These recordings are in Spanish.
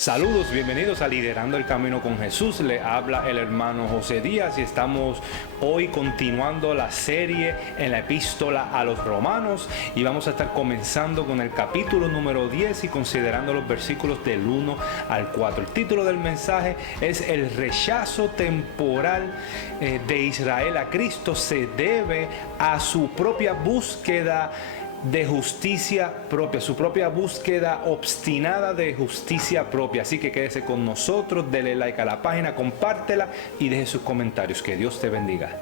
Saludos, bienvenidos a Liderando el Camino con Jesús. Le habla el hermano José Díaz y estamos hoy continuando la serie en la epístola a los romanos y vamos a estar comenzando con el capítulo número 10 y considerando los versículos del 1 al 4. El título del mensaje es El rechazo temporal de Israel a Cristo se debe a su propia búsqueda de justicia propia, su propia búsqueda obstinada de justicia propia. Así que quédese con nosotros, dele like a la página, compártela y deje sus comentarios. Que Dios te bendiga.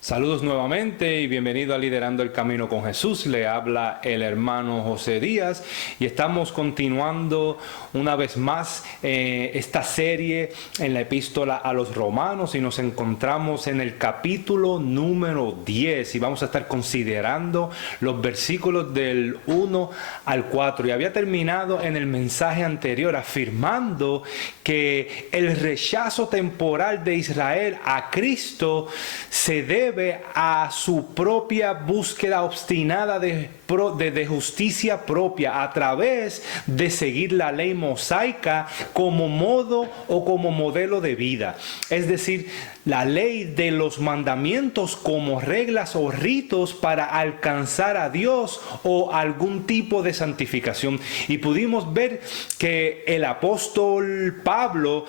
Saludos nuevamente y bienvenido a Liderando el Camino con Jesús. Le habla el hermano José Díaz y estamos continuando una vez más esta serie en la epístola a los romanos y nos encontramos en el capítulo número 10 y vamos a estar considerando los versículos del 1 al 4. Y había terminado en el mensaje anterior afirmando que el rechazo temporal de Israel a Cristo se debe a su propia búsqueda obstinada de justicia propia a través de seguir la ley mosaica como modo o como modelo de vida. Es decir, la ley de los mandamientos como reglas o ritos para alcanzar a Dios o algún tipo de santificación. Y pudimos ver que el apóstol Pablo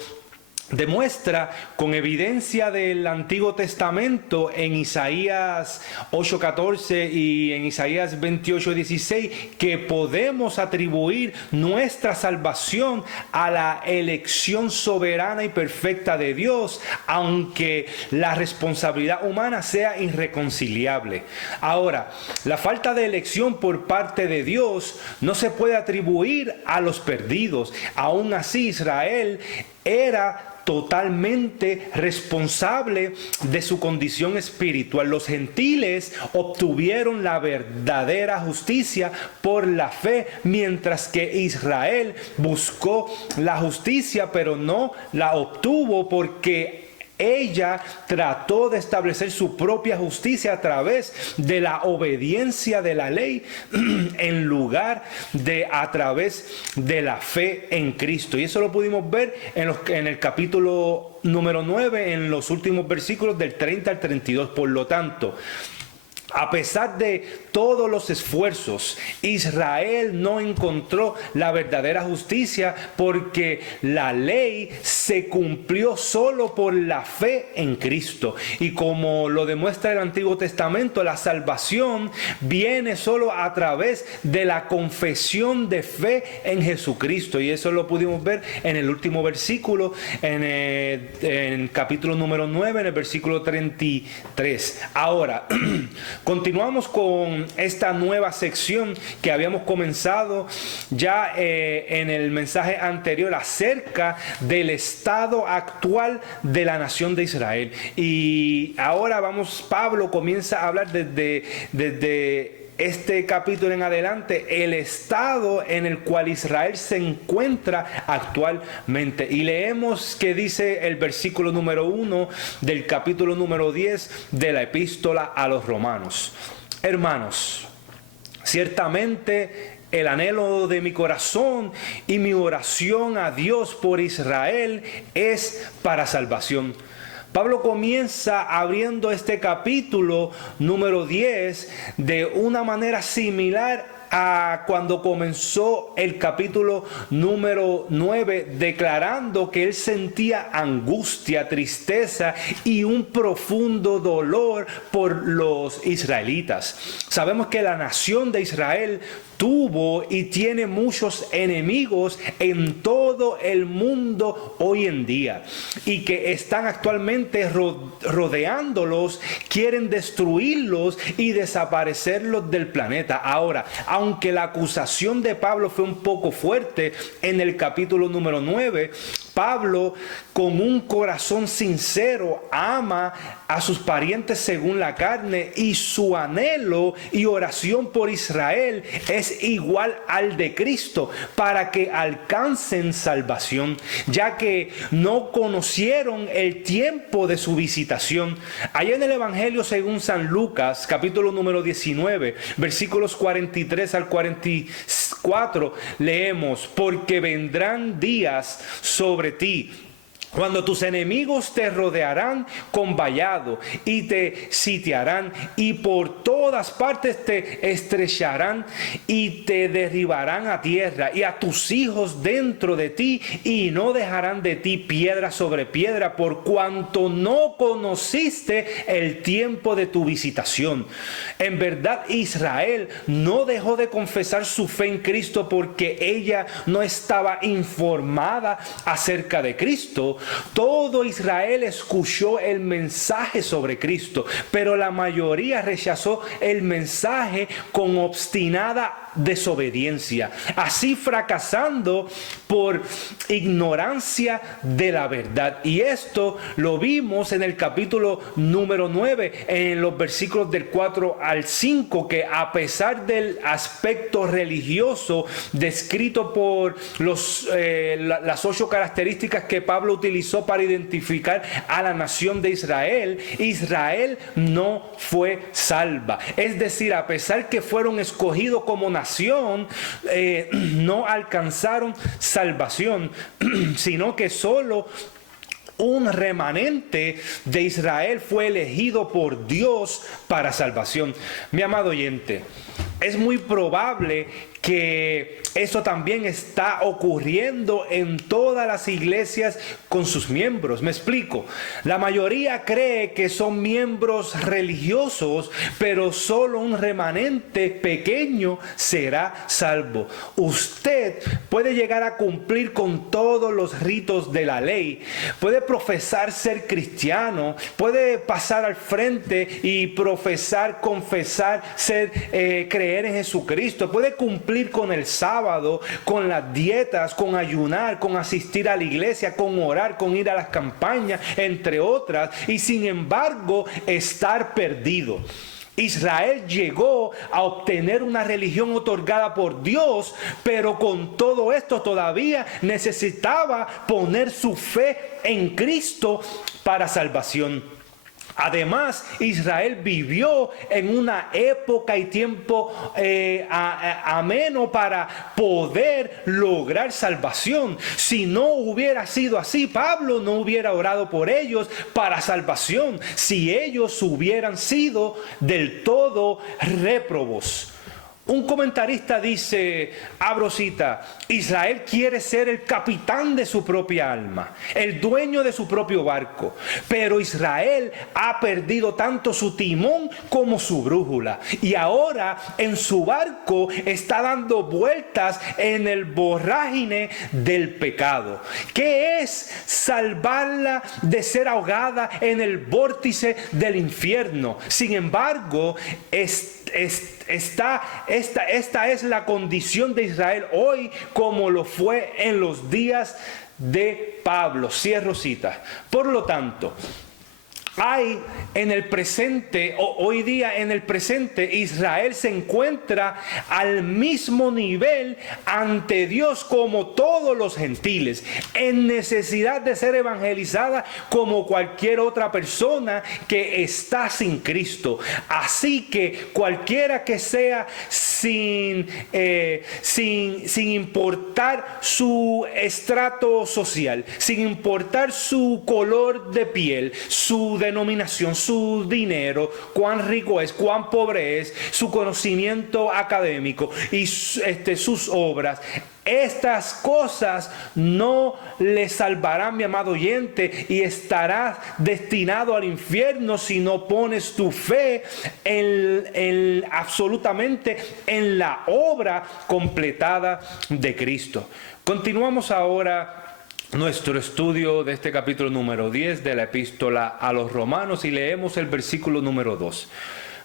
demuestra con evidencia del Antiguo Testamento en Isaías 8:14 y en Isaías 28:16 que podemos atribuir nuestra salvación a la elección soberana y perfecta de Dios, aunque la responsabilidad humana sea irreconciliable. Ahora, la falta de elección por parte de Dios no se puede atribuir a los perdidos. Aún así, Israel era totalmente responsable de su condición espiritual. Los gentiles obtuvieron la verdadera justicia por la fe, mientras que Israel buscó la justicia, pero no la obtuvo porque ella trató de establecer su propia justicia a través de la obediencia de la ley en lugar de a través de la fe en Cristo. Y eso lo pudimos ver en el capítulo número 9, en los últimos versículos del 30 al 32. Por lo tanto, a pesar de todos los esfuerzos, Israel no encontró la verdadera justicia porque la ley se cumplió solo por la fe en Cristo. Y como lo demuestra el Antiguo Testamento, la salvación viene solo a través de la confesión de fe en Jesucristo. Y eso lo pudimos ver en el último versículo, en el capítulo número 9, en el versículo 33. Ahora, continuamos con esta nueva sección que habíamos comenzado ya en el mensaje anterior acerca del estado actual de la nación de Israel. Y ahora Pablo comienza a hablar desde este capítulo en adelante, el estado en el cual Israel se encuentra actualmente. Y leemos que dice el versículo número 1 del capítulo número 10 de la epístola a los romanos. Hermanos, ciertamente el anhelo de mi corazón y mi oración a Dios por Israel es para salvación. Pablo comienza abriendo este capítulo número 10 de una manera similar a cuando comenzó el capítulo número 9, declarando que él sentía angustia, tristeza y un profundo dolor por los israelitas. Sabemos que la nación de Israel tuvo y tiene muchos enemigos en todo el mundo hoy en día y que están actualmente rodeándolos, quieren destruirlos y desaparecerlos del planeta. Ahora, aunque la acusación de Pablo fue un poco fuerte en el capítulo número 9, Pablo, con un corazón sincero, ama a sus parientes según la carne y su anhelo y oración por Israel es igual al de Cristo para que alcancen salvación, ya que no conocieron el tiempo de su visitación. Allá en el Evangelio según San Lucas, capítulo número 19, versículos 43 al 46, 4 leemos: porque vendrán días sobre ti cuando tus enemigos te rodearán con vallado y te sitiarán y por todas partes te estrecharán y te derribarán a tierra y a tus hijos dentro de ti y no dejarán de ti piedra sobre piedra por cuanto no conociste el tiempo de tu visitación. En verdad, Israel no dejó de confesar su fe en Cristo porque ella no estaba informada acerca de Cristo. Todo Israel escuchó el mensaje sobre Cristo, pero la mayoría rechazó el mensaje con obstinada desobediencia, así fracasando por ignorancia de la verdad. Y esto lo vimos en el capítulo número 9, en los versículos del 4 al 5, que a pesar del aspecto religioso descrito por las 8 características que Pablo utilizó para identificar a la nación de Israel, Israel no fue salva. Es decir, a pesar que fueron escogidos como nación, no alcanzaron salvación, sino que solo un remanente de Israel fue elegido por Dios para salvación. Mi amado oyente, es muy probable que eso también está ocurriendo en todas las iglesias con sus miembros. Me explico. La mayoría cree que son miembros religiosos, pero solo un remanente pequeño será salvo. Usted puede llegar a cumplir con todos los ritos de la ley, puede profesar ser cristiano, puede pasar al frente y profesar, confesar, creer en Jesucristo, puede cumplir con el sábado, con las dietas, con ayunar, con asistir a la iglesia, con orar, con ir a las campañas, entre otras, y sin embargo estar perdido. Israel llegó a obtener una religión otorgada por Dios, pero con todo esto todavía necesitaba poner su fe en Cristo para salvación. Además, Israel vivió en una época y tiempo ameno para poder lograr salvación. Si no hubiera sido así, Pablo no hubiera orado por ellos para salvación, si ellos hubieran sido del todo réprobos. Un comentarista dice, abro cita: Israel quiere ser el capitán de su propia alma, el dueño de su propio barco, pero Israel ha perdido tanto su timón como su brújula y ahora en su barco está dando vueltas en el vorágine del pecado. ¿Qué es salvarla de ser ahogada en el vórtice del infierno? Sin embargo, esta es la condición de Israel hoy, como lo fue en los días de Pablo. Cierro cita. Por lo tanto, hay en el presente, hoy día en el presente, Israel se encuentra al mismo nivel ante Dios como todos los gentiles, en necesidad de ser evangelizada como cualquier otra persona que está sin Cristo. Así que cualquiera que sea, sin importar su estrato social, sin importar su color de piel, su denominación, su dinero, cuán rico es, cuán pobre es, su conocimiento académico y sus obras, estas cosas no le salvarán, mi amado oyente, y estarás destinado al infierno si no pones tu fe absolutamente en la obra completada de Cristo. Continuamos ahora nuestro estudio de este capítulo número 10 de la epístola a los Romanos y leemos el versículo número 2.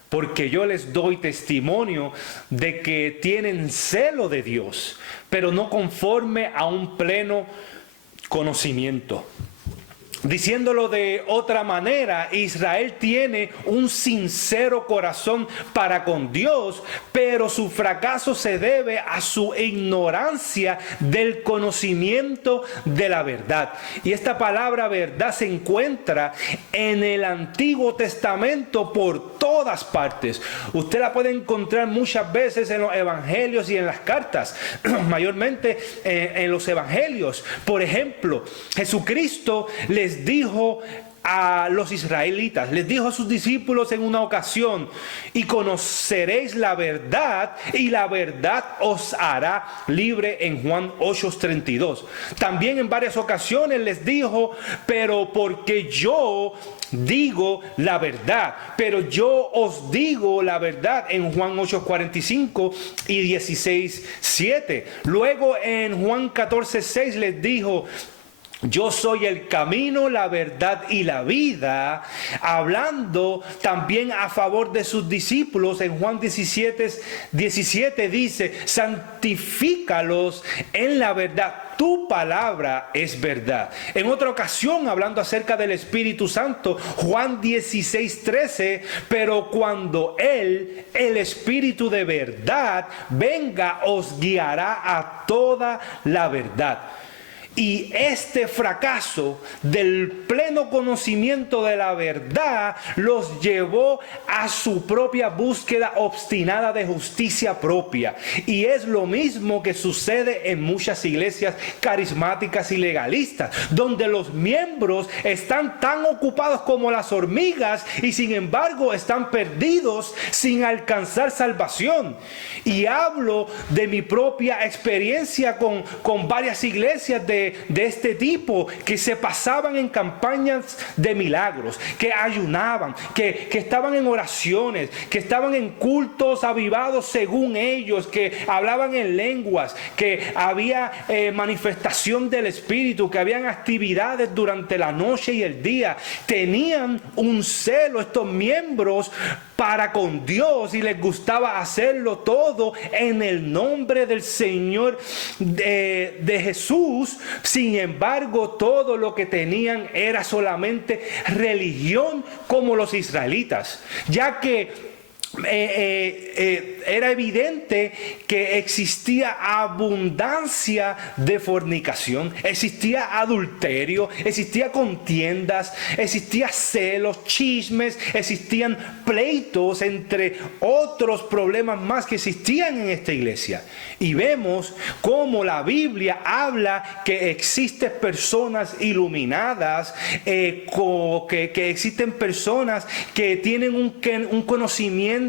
Porque yo les doy testimonio de que tienen celo de Dios, pero no conforme a un pleno conocimiento. Diciéndolo de otra manera, Israel tiene un sincero corazón para con Dios, pero su fracaso se debe a su ignorancia del conocimiento de la verdad. Y esta palabra verdad se encuentra en el Antiguo Testamento por todas partes. Usted la puede encontrar muchas veces en los evangelios y en las cartas, mayormente en los evangelios. Por ejemplo, Jesucristo les dijo a los israelitas, les dijo a sus discípulos en una ocasión: y conoceréis la verdad, y la verdad os hará libre, en Juan 8:32. También en varias ocasiones les dijo: pero porque yo digo la verdad, pero yo os digo la verdad, en Juan 8:45 y 16:7. Luego en Juan 14:6 les dijo: yo soy el camino, la verdad y la vida, hablando también a favor de sus discípulos. En Juan 17 dice: santifícalos en la verdad, tu palabra es verdad. En otra ocasión, hablando acerca del Espíritu Santo, Juan 16:13, pero cuando Él, el Espíritu de verdad, venga, os guiará a toda la verdad. Y este fracaso del pleno conocimiento de la verdad los llevó a su propia búsqueda obstinada de justicia propia. Y es lo mismo que sucede en muchas iglesias carismáticas y legalistas, donde los miembros están tan ocupados como las hormigas y sin embargo están perdidos sin alcanzar salvación. Y hablo de mi propia experiencia con varias iglesias de este tipo, que se pasaban en campañas de milagros, que ayunaban, que estaban en oraciones, que estaban en cultos avivados según ellos, que hablaban en lenguas, que había manifestación del Espíritu, que habían actividades durante la noche y el día. Tenían un celo estos miembros para con Dios y les gustaba hacerlo todo en el nombre del Señor de Jesús. Sin embargo, todo lo que tenían era solamente religión, como los israelitas, ya que era evidente que existía abundancia de fornicación, existía adulterio, existía contiendas, existía celos, chismes, existían pleitos, entre otros problemas más que existían en esta iglesia. Y vemos cómo la Biblia habla que existen personas iluminadas, que existen personas que tienen un conocimiento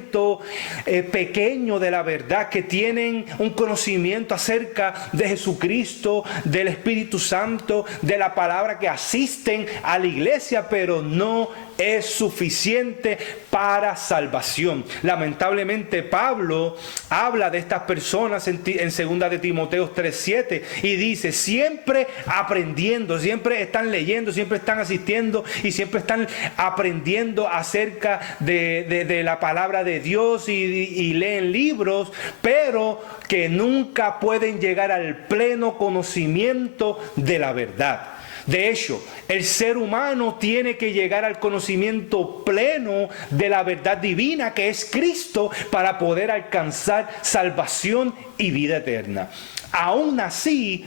pequeño de la verdad, que tienen un conocimiento acerca de Jesucristo, del Espíritu Santo, de la palabra, que asisten a la iglesia, pero no es suficiente para salvación. Lamentablemente Pablo habla de estas personas en 2 de Timoteo 3:7 y dice: siempre aprendiendo, siempre están leyendo, siempre están asistiendo y siempre están aprendiendo acerca de la palabra de Dios y leen libros, pero que nunca pueden llegar al pleno conocimiento de la verdad. De hecho, el ser humano tiene que llegar al conocimiento pleno de la verdad divina, que es Cristo, para poder alcanzar salvación y vida eterna. Aún así,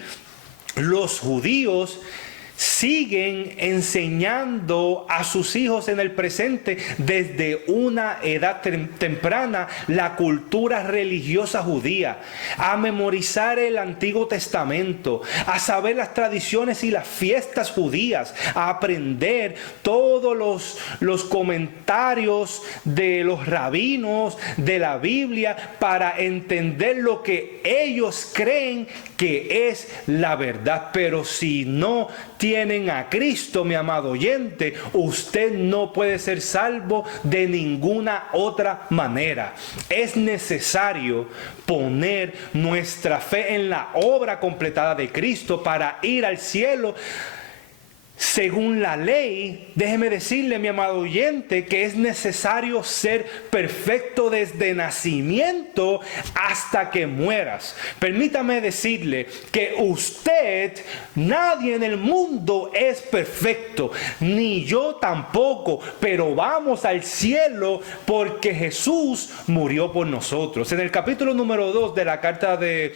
los judíos siguen enseñando a sus hijos en el presente, desde una edad temprana, la cultura religiosa judía, a memorizar el Antiguo Testamento, a saber las tradiciones y las fiestas judías, a aprender todos los comentarios de los rabinos de la Biblia para entender lo que ellos creen que es la verdad. Pero si no tienen a Cristo, mi amado oyente, usted no puede ser salvo de ninguna otra manera. Es necesario poner nuestra fe en la obra completada de Cristo para ir al cielo según la ley, déjeme decirle, mi amado oyente, que es necesario ser perfecto desde nacimiento hasta que mueras. Permítame decirle que usted, nadie en el mundo es perfecto, ni yo tampoco, pero vamos al cielo porque Jesús murió por nosotros. En el capítulo número 2 de la carta de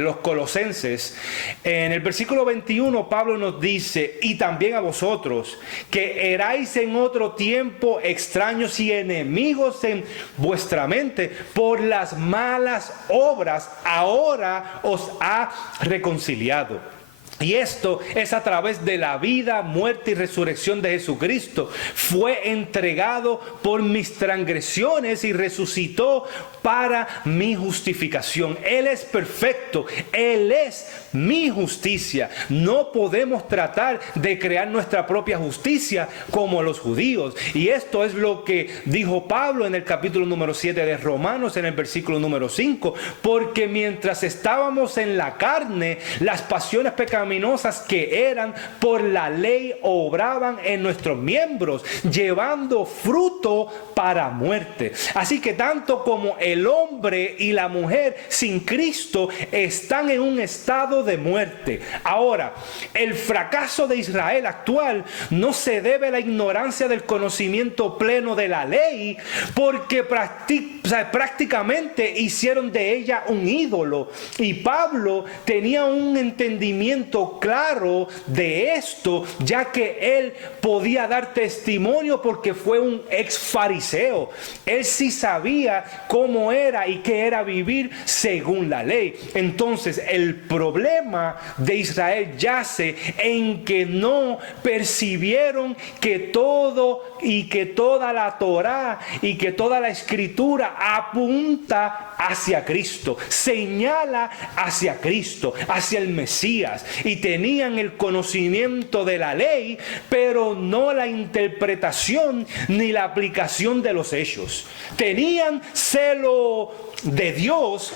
los Colosenses, en el versículo 21, Pablo nos dice: y también a vosotros, que erais en otro tiempo extraños y enemigos en vuestra mente por las malas obras, ahora os ha reconciliado. Y esto es a través de la vida, muerte y resurrección de Jesucristo. Fue entregado por mis transgresiones y resucitó para mi justificación. Él es perfecto, Él es mi justicia. No podemos tratar de crear nuestra propia justicia como los judíos. Y esto es lo que dijo Pablo en el capítulo número 7 de Romanos, en el versículo número 5. Porque mientras estábamos en la carne, las pasiones pecaminosas que eran por la ley obraban en nuestros miembros, llevando fruto para muerte. Así que tanto como el hombre y la mujer sin Cristo están en un estado de muerte. Ahora, el fracaso de Israel actual no se debe a la ignorancia del conocimiento pleno de la ley, porque prácticamente hicieron de ella un ídolo. Y Pablo tenía un entendimiento claro de esto, ya que él podía dar testimonio porque fue un ex fariseo. Él sí sabía cómo era y qué era vivir según la ley. Entonces el problema de Israel yace en que no percibieron que todo y que toda la Torá y que toda la escritura apunta hacia Cristo, señala hacia Cristo, hacia el Mesías, y tenían el conocimiento de la ley, pero no la interpretación ni la aplicación de los hechos. Tenían celo de Dios,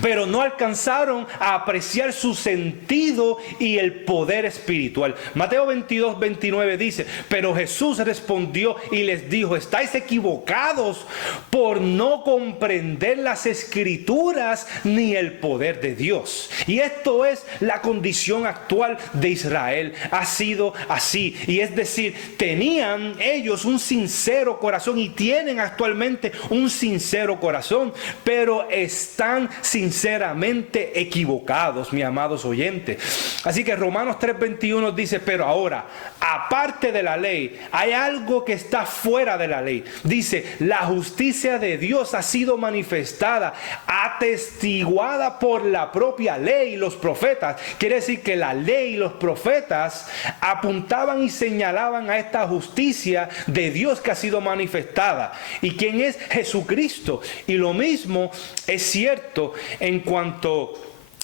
pero no alcanzaron a apreciar su sentido y el poder espiritual. Mateo 22, 29 dice: pero Jesús respondió y les dijo: estáis equivocados por no comprender las escrituras ni el poder de Dios. Y esto es la condición actual de Israel. Ha sido así. Y es decir, tenían ellos un sincero corazón y tienen actualmente un sincero corazón, pero están sinceramente equivocados, mis amados oyentes. Así que Romanos 3:21 dice: pero ahora, aparte de la ley, hay algo que está fuera de la ley. Dice: la justicia de Dios ha sido manifestada, atestiguada por la propia ley y los profetas. Quiere decir que la ley y los profetas apuntaban y señalaban a esta justicia de Dios que ha sido manifestada. ¿Y quién es? Jesucristo. Y lo mismo es cierto en cuanto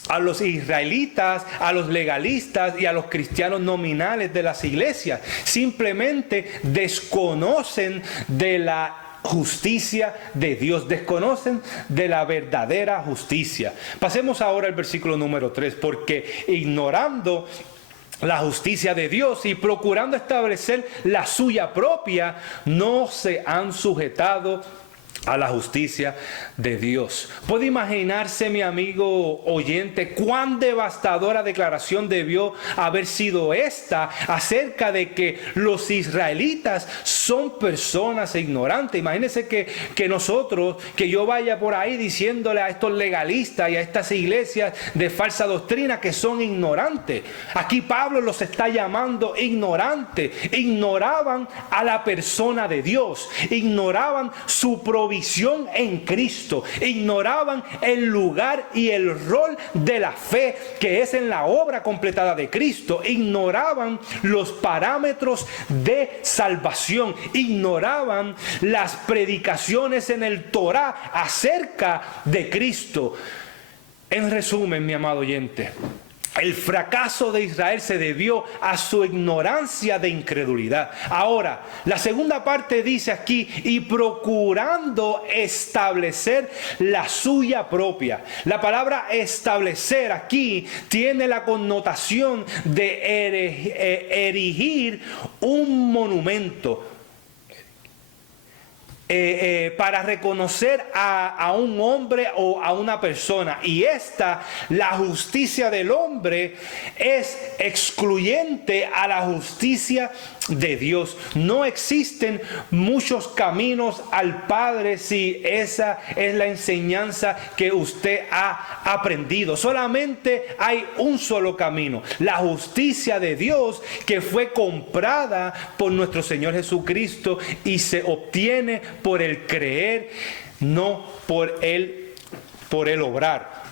a los israelitas, a los legalistas y a los cristianos nominales de las iglesias. Simplemente desconocen de la justicia de Dios, desconocen de la verdadera justicia. Pasemos ahora al versículo número 3, porque ignorando la justicia de Dios y procurando establecer la suya propia, no se han sujetado a la justicia de Dios. ¿Puede imaginarse, mi amigo oyente, cuán devastadora declaración debió haber sido esta acerca de que los israelitas son personas ignorantes? Imagínense que nosotros, que yo vaya por ahí diciéndole a estos legalistas y a estas iglesias de falsa doctrina que son ignorantes. Aquí Pablo los está llamando ignorantes. Ignoraban a la persona de Dios, ignoraban su provisión en Cristo, ignoraban el lugar y el rol de la fe que es en la obra completada de Cristo, ignoraban los parámetros de salvación, ignoraban las predicaciones en el Torá acerca de Cristo. En resumen, mi amado oyente, El fracaso de Israel se debió a su ignorancia de incredulidad. Ahora, la segunda parte dice aquí, y procurando establecer la suya propia. La palabra establecer aquí tiene la connotación de erigir un monumento. Para reconocer a un hombre o a una persona. Y la justicia del hombre es excluyente a la justicia de Dios. No existen muchos caminos al Padre si esa es la enseñanza que usted ha aprendido. Solamente hay un solo camino, la justicia de Dios, que fue comprada por nuestro Señor Jesucristo y se obtiene por el creer, no por el obrar.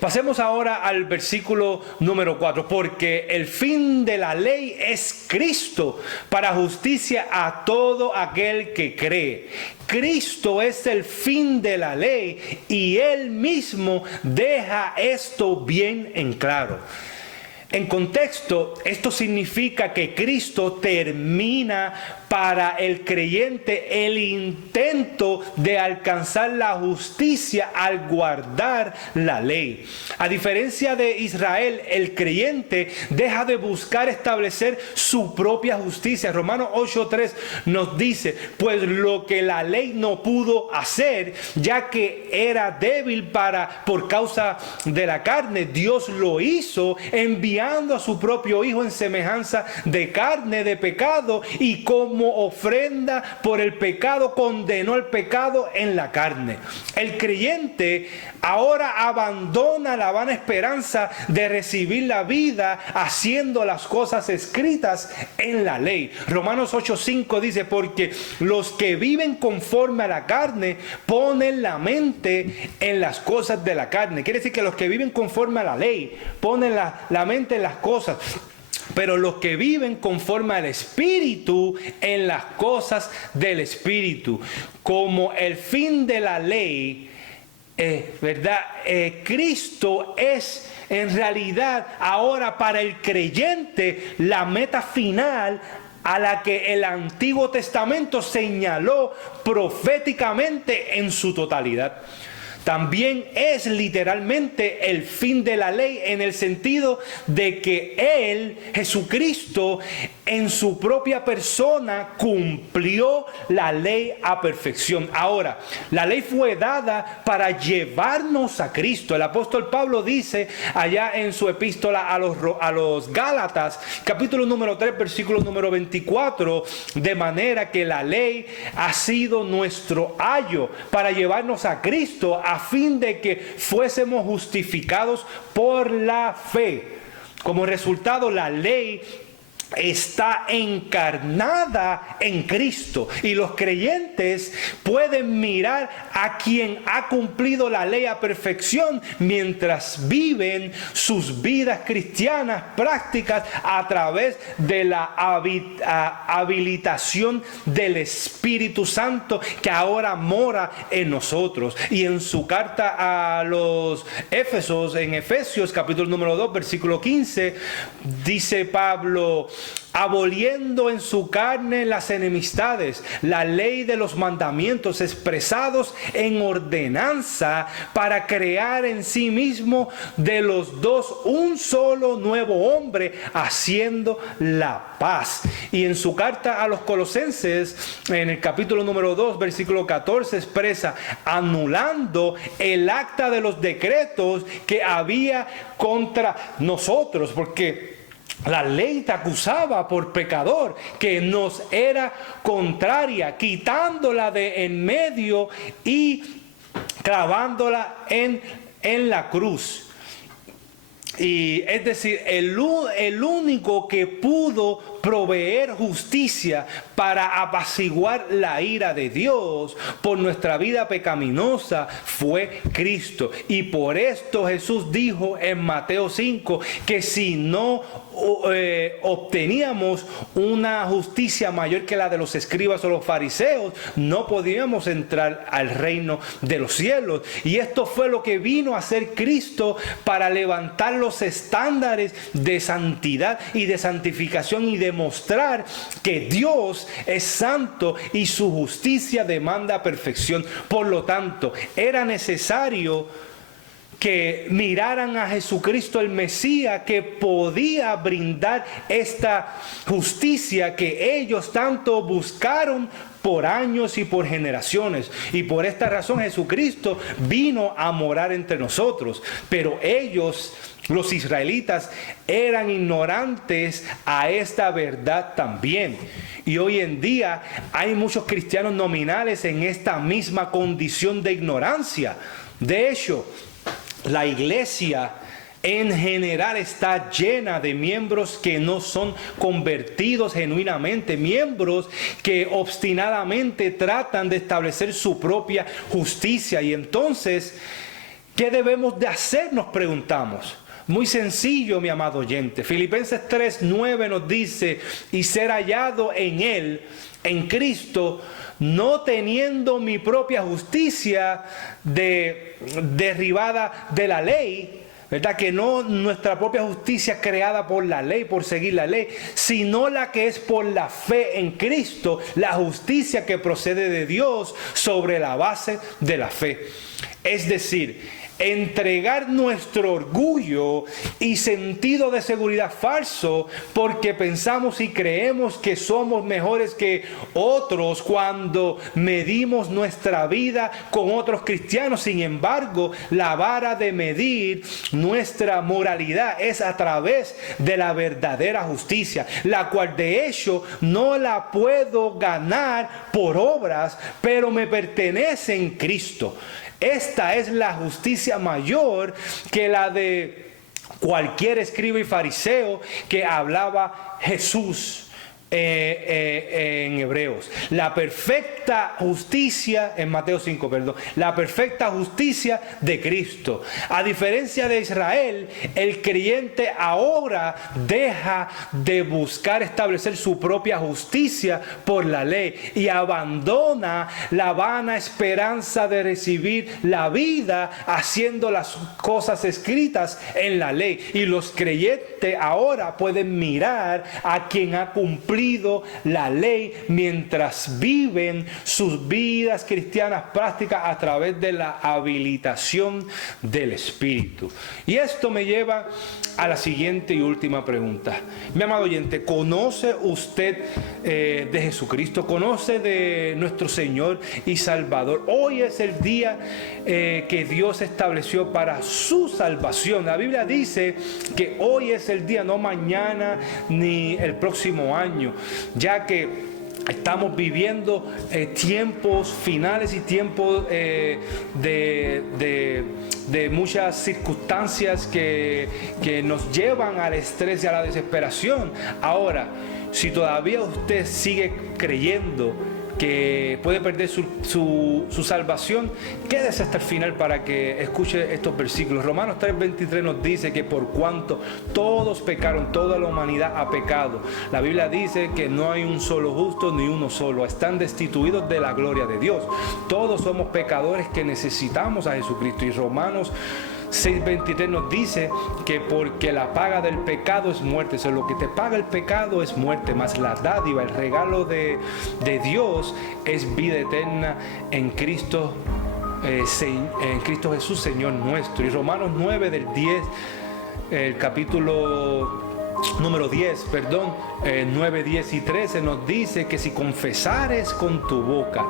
Pasemos ahora al versículo número 4. Porque el fin de la ley es Cristo para justicia a todo aquel que cree. Cristo es el fin de la ley y Él mismo deja esto bien en claro. En contexto, esto significa que Cristo termina para el creyente el intento de alcanzar la justicia al guardar la ley. A diferencia de Israel, el creyente deja de buscar establecer su propia justicia. Romanos 8:3 nos dice, pues lo que la ley no pudo hacer, ya que era débil por causa de la carne, Dios lo hizo enviando a su propio Hijo en semejanza de carne de pecado, y como ofrenda por el pecado condenó el pecado en la carne. El creyente ahora abandona la vana esperanza de recibir la vida haciendo las cosas escritas en la ley. Romanos 8:5 dice, porque los que viven conforme a la carne ponen la mente en las cosas de la carne. Quiere decir que los que viven conforme a la ley ponen la mente en las cosas, pero los que viven conforme al Espíritu en las cosas del Espíritu. Como el fin de la ley, ¿verdad? Cristo es en realidad ahora para el creyente la meta final a la que el Antiguo Testamento señaló proféticamente en su totalidad. También es literalmente el fin de la ley en el sentido de que Él, Jesucristo, en su propia persona cumplió la ley a perfección. Ahora, la ley fue dada para llevarnos a Cristo. El apóstol Pablo dice allá en su epístola a los Gálatas, capítulo número 3, versículo número 24, de manera que la ley ha sido nuestro ayo para llevarnos a Cristo, a fin de que fuésemos justificados por la fe. Como resultado, la ley está encarnada en Cristo, y los creyentes pueden mirar a quien ha cumplido la ley a perfección mientras viven sus vidas cristianas prácticas a través de la habilitación del Espíritu Santo que ahora mora en nosotros. Y en su carta a los Éfesos, en Efesios capítulo número 2 versículo 15, dice Pablo, aboliendo en su carne las enemistades, la ley de los mandamientos expresados en ordenanza, para crear en sí mismo de los dos un solo nuevo hombre, haciendo la paz. Y en su carta a los Colosenses, en el capítulo número 2, versículo 14, expresa, anulando el acta de los decretos que había contra nosotros, porque la ley te acusaba por pecador, que nos era contraria, quitándola de en medio y clavándola en la cruz. Y es decir, el único que pudo proveer justicia para apaciguar la ira de Dios por nuestra vida pecaminosa fue Cristo. Y por esto Jesús dijo en Mateo 5 que si no obteníamos una justicia mayor que la de los escribas o los fariseos, no podíamos entrar al reino de los cielos. Y esto fue lo que vino a hacer Cristo para levantar los estándares de santidad y de santificación y demostrar que Dios es santo y su justicia demanda perfección. Por lo tanto, era necesario que miraran a Jesucristo el Mesías, que podía brindar esta justicia que ellos tanto buscaron por años y por generaciones. Y por esta razón Jesucristo vino a morar entre nosotros. Pero ellos, los israelitas, eran ignorantes a esta verdad también. Y hoy en día hay muchos cristianos nominales en esta misma condición de ignorancia. De hecho, la iglesia en general está llena de miembros que no son convertidos genuinamente, miembros que obstinadamente tratan de establecer su propia justicia. Y entonces, ¿qué debemos de hacer? Nos preguntamos. Muy sencillo, mi amado oyente. Filipenses 3:9 nos dice: y ser hallado en Él, en Cristo, no teniendo mi propia justicia derribada de la ley, ¿verdad? Que no nuestra propia justicia creada por la ley, por seguir la ley, sino la que es por la fe en Cristo, la justicia que procede de Dios sobre la base de la fe. Es decir, entregar nuestro orgullo y sentido de seguridad falso porque pensamos y creemos que somos mejores que otros cuando medimos nuestra vida con otros cristianos. Sin embargo, la vara de medir nuestra moralidad es a través de la verdadera justicia, la cual de hecho no la puedo ganar por obras, pero me pertenece en Cristo. Esta es la justicia mayor que la de cualquier escriba y fariseo que hablaba Jesús en Hebreos. La perfecta justicia, en Mateo 5, perdón, la perfecta justicia de Cristo. A diferencia de Israel, el creyente ahora deja de buscar establecer su propia justicia por la ley y abandona la vana esperanza de recibir la vida haciendo las cosas escritas en la ley. Y los creyentes ahora pueden mirar a quien ha cumplido la ley mientras viven sus vidas cristianas prácticas a través de la habilitación del Espíritu. Y esto me lleva a la siguiente y última pregunta. Mi amado oyente, ¿conoce usted de Jesucristo? ¿Conoce de nuestro Señor y Salvador? Hoy es el día que Dios estableció para su salvación. La Biblia dice que hoy es el día, no mañana ni el próximo año, ya que estamos viviendo tiempos finales y tiempos de muchas circunstancias que nos llevan al estrés y a la desesperación. Ahora, si todavía usted sigue creyendo que puede perder su salvación, quédese hasta el final para que escuche estos versículos. Romanos 3:23 nos dice que por cuanto todos pecaron, toda la humanidad ha pecado. La Biblia dice que no hay un solo justo ni uno solo, están destituidos de la gloria de Dios. Todos somos pecadores que necesitamos a Jesucristo. Y Romanos 6:23 nos dice que porque la paga del pecado es muerte. O sea, lo que te paga el pecado es muerte, más la dádiva, el regalo de Dios es vida eterna en Cristo Jesús, Señor nuestro. Y Romanos 9 del 10, el capítulo número 10, 9, 10 y 13 nos dice que si confesares con tu boca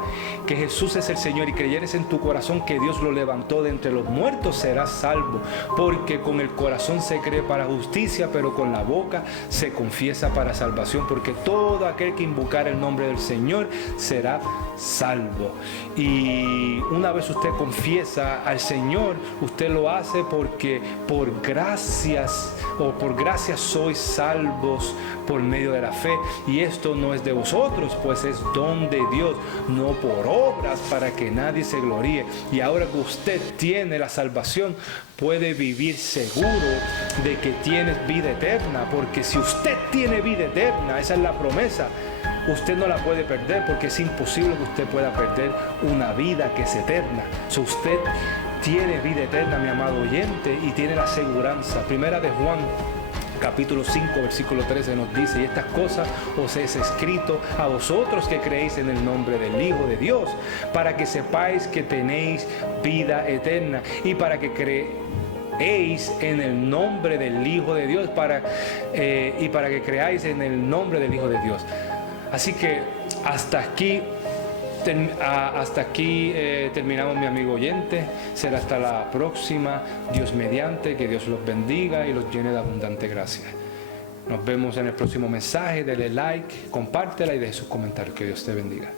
que Jesús es el Señor y creyeres en tu corazón que Dios lo levantó de entre los muertos, serás salvo. Porque con el corazón se cree para justicia, pero con la boca se confiesa para salvación. Porque todo aquel que invocar el nombre del Señor será salvo. Y una vez usted confiesa al Señor, usted lo hace porque por gracia sois salvos por medio de la fe. Y esto no es de vosotros, pues es don de Dios, no por obras, para que nadie se gloríe. Y ahora que usted tiene la salvación, puede vivir seguro de que tienes vida eterna, porque si usted tiene vida eterna, esa es la promesa, usted no la puede perder, porque es imposible que usted pueda perder una vida que es eterna. Usted tiene vida eterna, mi amado oyente, y tiene la aseguranza. Primera de Juan, capítulo 5, versículo 13 nos dice: y estas cosas os he escrito a vosotros que creéis en el nombre del Hijo de Dios, para que sepáis que tenéis vida eterna, y para que creéis en el nombre del Hijo de Dios, y para que creáis en el nombre del Hijo de Dios. Así que hasta aquí terminamos, mi amigo oyente. Será hasta la próxima, Dios mediante. Que Dios los bendiga y los llene de abundante gracia. Nos vemos en el próximo mensaje. Dele like, compártela y deje sus comentarios. Que Dios te bendiga.